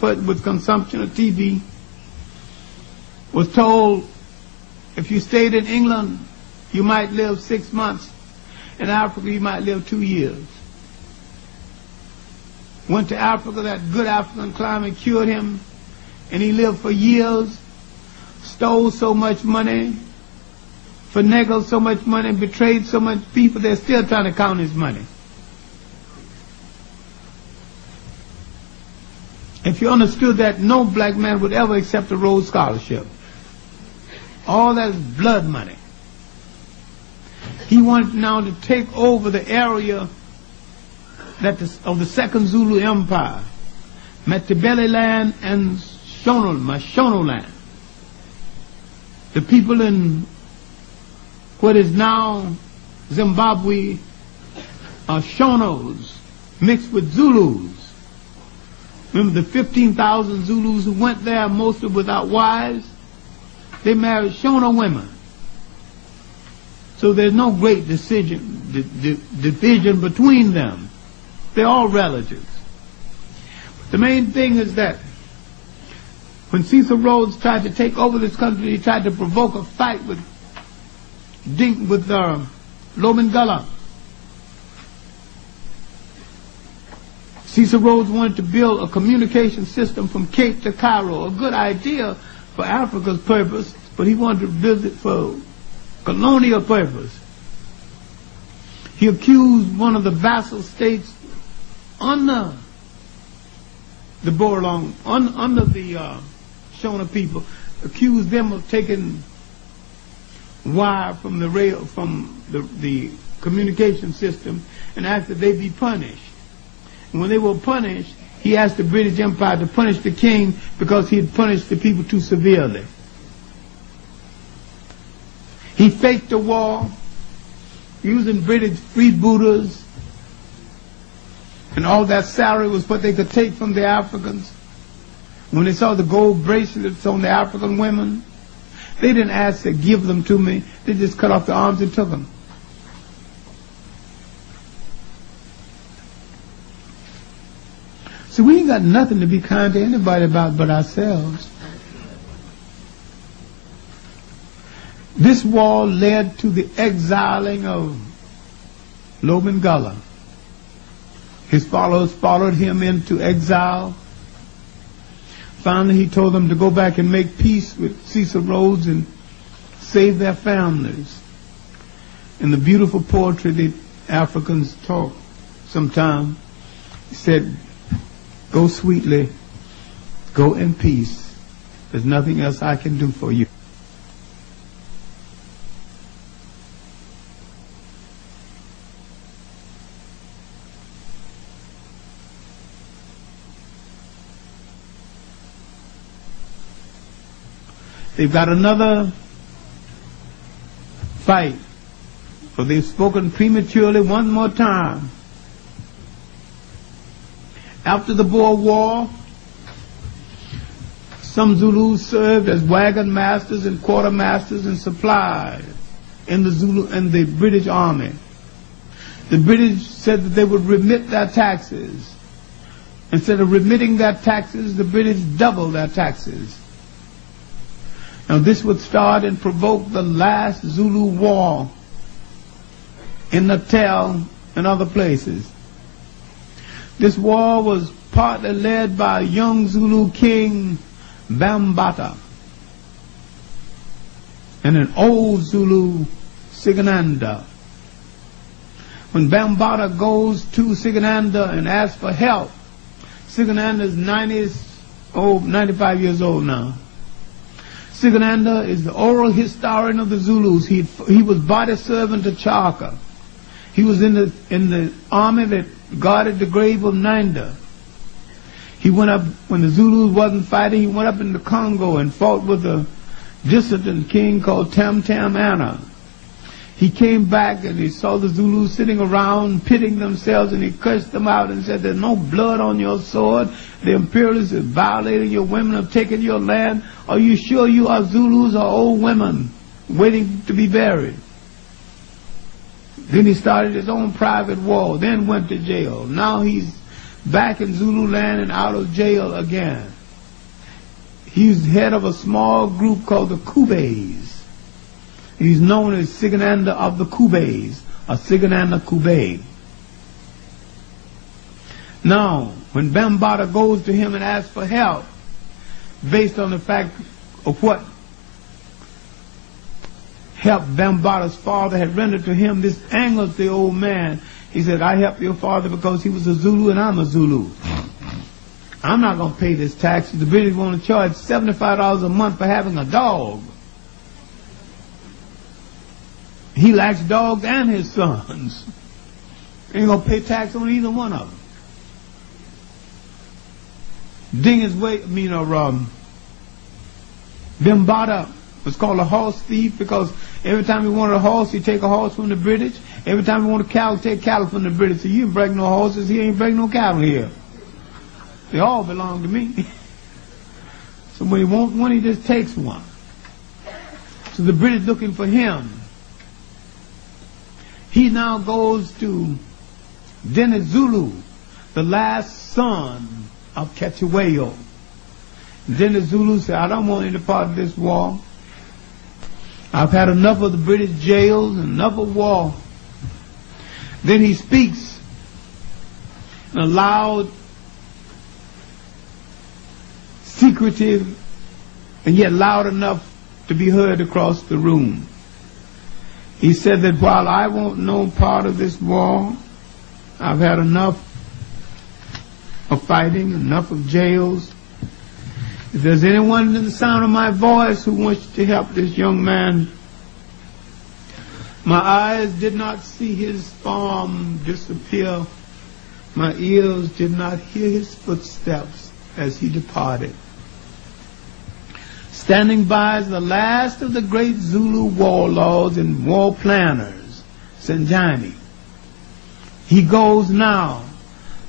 with consumption of TB, was told if you stayed in England, you might live 6 months. In Africa, you might live 2 years. Went to Africa, that good African climate cured him, and he lived for years, stole so much money, finagled so much money, betrayed so much people, they're still trying to count his money. If you understood that, no black man would ever accept a Rhodes Scholarship. All that is blood money. He wanted now to take over the area of the Second Zulu Empire, Matabeleland and Mashonaland. The people in what is now Zimbabwe are Shonos mixed with Zulus. Remember the 15,000 Zulus who went there, mostly without wives? They married Shona women. So there's no great division between them. They're all relatives. But the main thing is that when Cecil Rhodes tried to take over this country, he tried to provoke a fight with Lobengula. Cecil Rhodes wanted to build a communication system from Cape to Cairo, a good idea for Africa's purpose, but he wanted to build it for colonial purpose. He accused one of the vassal states under the Borlong, under the Shona people, accused them of taking wire from the rail, from the communication system, and asked that they be punished. And when they were punished, he asked the British Empire to punish the king because he had punished the people too severely. He faked the war using British freebooters, and all that salary was what they could take from the Africans. When they saw the gold bracelets on the African women, they didn't ask to give them to me. They just cut off the arms and took them. So we ain't got nothing to be kind to anybody about but ourselves. This war led to the exiling of Lobengula. His followers followed him into exile. Finally, he told them to go back and make peace with Cecil Rhodes and save their families. In the beautiful poetry that Africans talk sometimes, he said, "Go sweetly, go in peace. There's nothing else I can do for you." They've got another fight, for they've spoken prematurely one more time. After the Boer War, some Zulus served as wagon masters and quartermasters and supplies in the British Army. The British said that they would remit their taxes. Instead of remitting their taxes, the British doubled their taxes. Now this would start and provoke the last Zulu war in Natal and other places. This war was partly led by young Zulu king Bambata and an old Zulu Sigananda. When Bambata goes to Sigananda and asks for help, Sigananda is 95 years old now. Sigananda is the oral historian of the Zulus. He was body servant to Chaka. He was in the army that guarded the grave of Nanda. He went up, when the Zulus wasn't fighting, he went up in the Congo and fought with a dissident king called Tam Tam Anna. He came back and he saw the Zulus sitting around pitting themselves, and he cursed them out and said, "There's no blood on your sword. The imperialists have violated your women, have taken your land. Are you sure you are Zulus or old women waiting to be buried?" Then he started his own private war, then went to jail. Now he's back in Zululand and out of jail again. He's head of a small group called the Kubes. He's known as Sigananda of the Kubes, or Sigananda Kube. Now, when Bambaataa goes to him and asks for help, based on the fact of what help Bambaataa's father had rendered to him, this angers the old man. He said, I helped your father because he was a Zulu and I'm a Zulu. I'm not going to pay this tax. The British want to charge $75 a month for having a dog. He likes dogs and his sons. Ain't going to pay tax on either one of them. Bambaataa was called a horse thief because every time he wanted a horse, he'd take a horse from the British. Every time he wanted cattle, he'd take cattle from the British. So you ain't break no horses here, ain't break no cattle here. They all belong to me. So when he wants one, he just takes one. So the British looking for him. He now goes to Dennis Zulu, the last son of Ketchewayo. Dennis Zulu said, I don't want any part of this war. I've had enough of the British jails and enough of war. Then he speaks in a loud, secretive, and yet loud enough to be heard across the room. He said that while I want no part of this war, I've had enough of fighting, enough of jails. If there's anyone in the sound of my voice who wants to help this young man, my eyes did not see his form disappear. My ears did not hear his footsteps as he departed. Standing by is the last of the great Zulu warlords and war planners, Sanjani. He goes now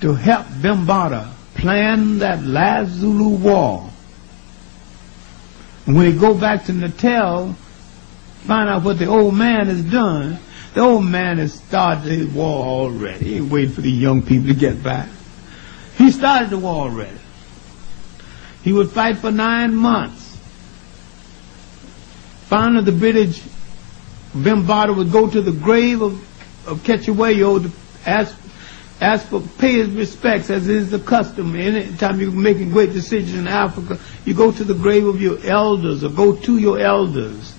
to help Bambaataa plan that last Zulu war. And when he go back to Natal, find out what the old man has done, the old man has started his war already. He ain't waiting for the young people to get back. He started the war already. He would fight for 9 months. Finally, the British, Bambaataa would go to the grave of Ketchewayo to ask for, pay his respects, as is the custom. Any time you're making great decisions in Africa, you go to the grave of your elders, or go to your elders.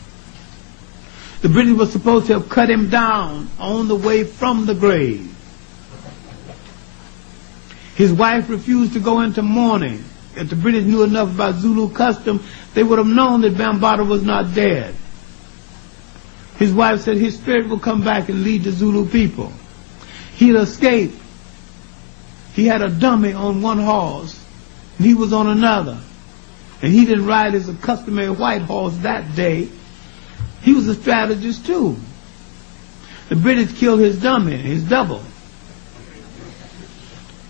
The British were supposed to have cut him down on the way from the grave. His wife refused to go into mourning. If the British knew enough about Zulu custom, they would have known that Bambaataa was not dead. His wife said his spirit will come back and lead the Zulu people. He'll escape. He had a dummy on one horse, and he was on another. And he didn't ride as a customary white horse that day. He was a strategist too. The British killed his dummy, his double.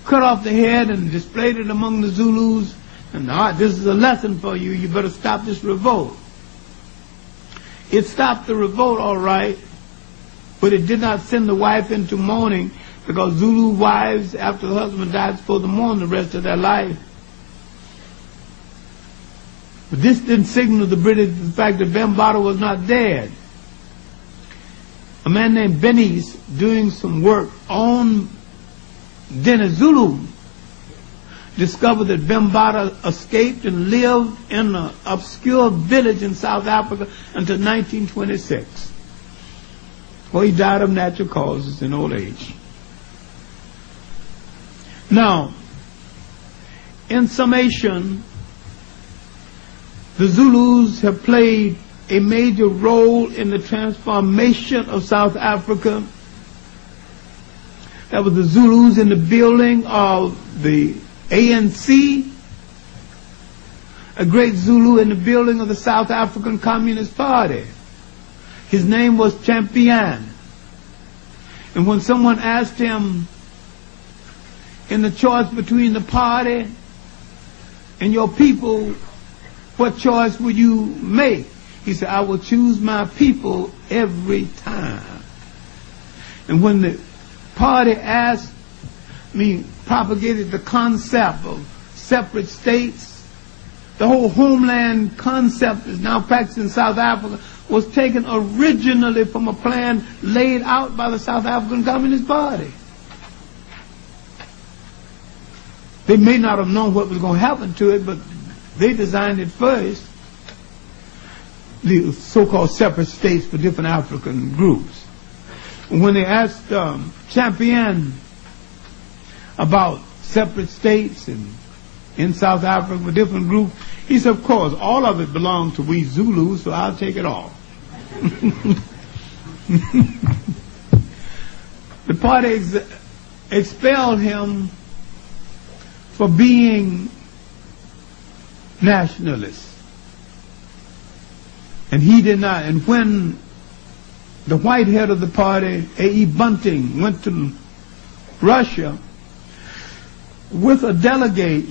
Cut off the head and displayed it among the Zulus. And this is a lesson for you. You better stop this revolt. It stopped the revolt all right, but it did not send the wife into mourning, because Zulu wives, after the husband died, are supposed to mourn the rest of their life. But this didn't signal the British the fact that Bambaataa was not dead. A man named Benny's doing some work on Dennis Zulu discovered that Bambaataa escaped and lived in an obscure village in South Africa until 1926, where he died of natural causes in old age. Now, in summation, the Zulus have played a major role in the transformation of South Africa. That was the Zulus in the building of the ANC, a great Zulu in the building of the South African Communist Party. His name was Champion. And when someone asked him in the choice between the party and your people, what choice would you make? He said, I will choose my people every time. And when the party asked propagated the concept of separate states. The whole homeland concept is now practiced in South Africa, was taken originally from a plan laid out by the South African Communist Party. They may not have known what was going to happen to it, but they designed it first, the so-called separate states for different African groups. When they asked Champion about separate states in South Africa for different groups, he said, of course, all of it belongs to we Zulus, so I'll take it all. The party expelled him for being nationalist. And he did not. And when the white head of the party, A.E. Bunting, went to Russia with a delegate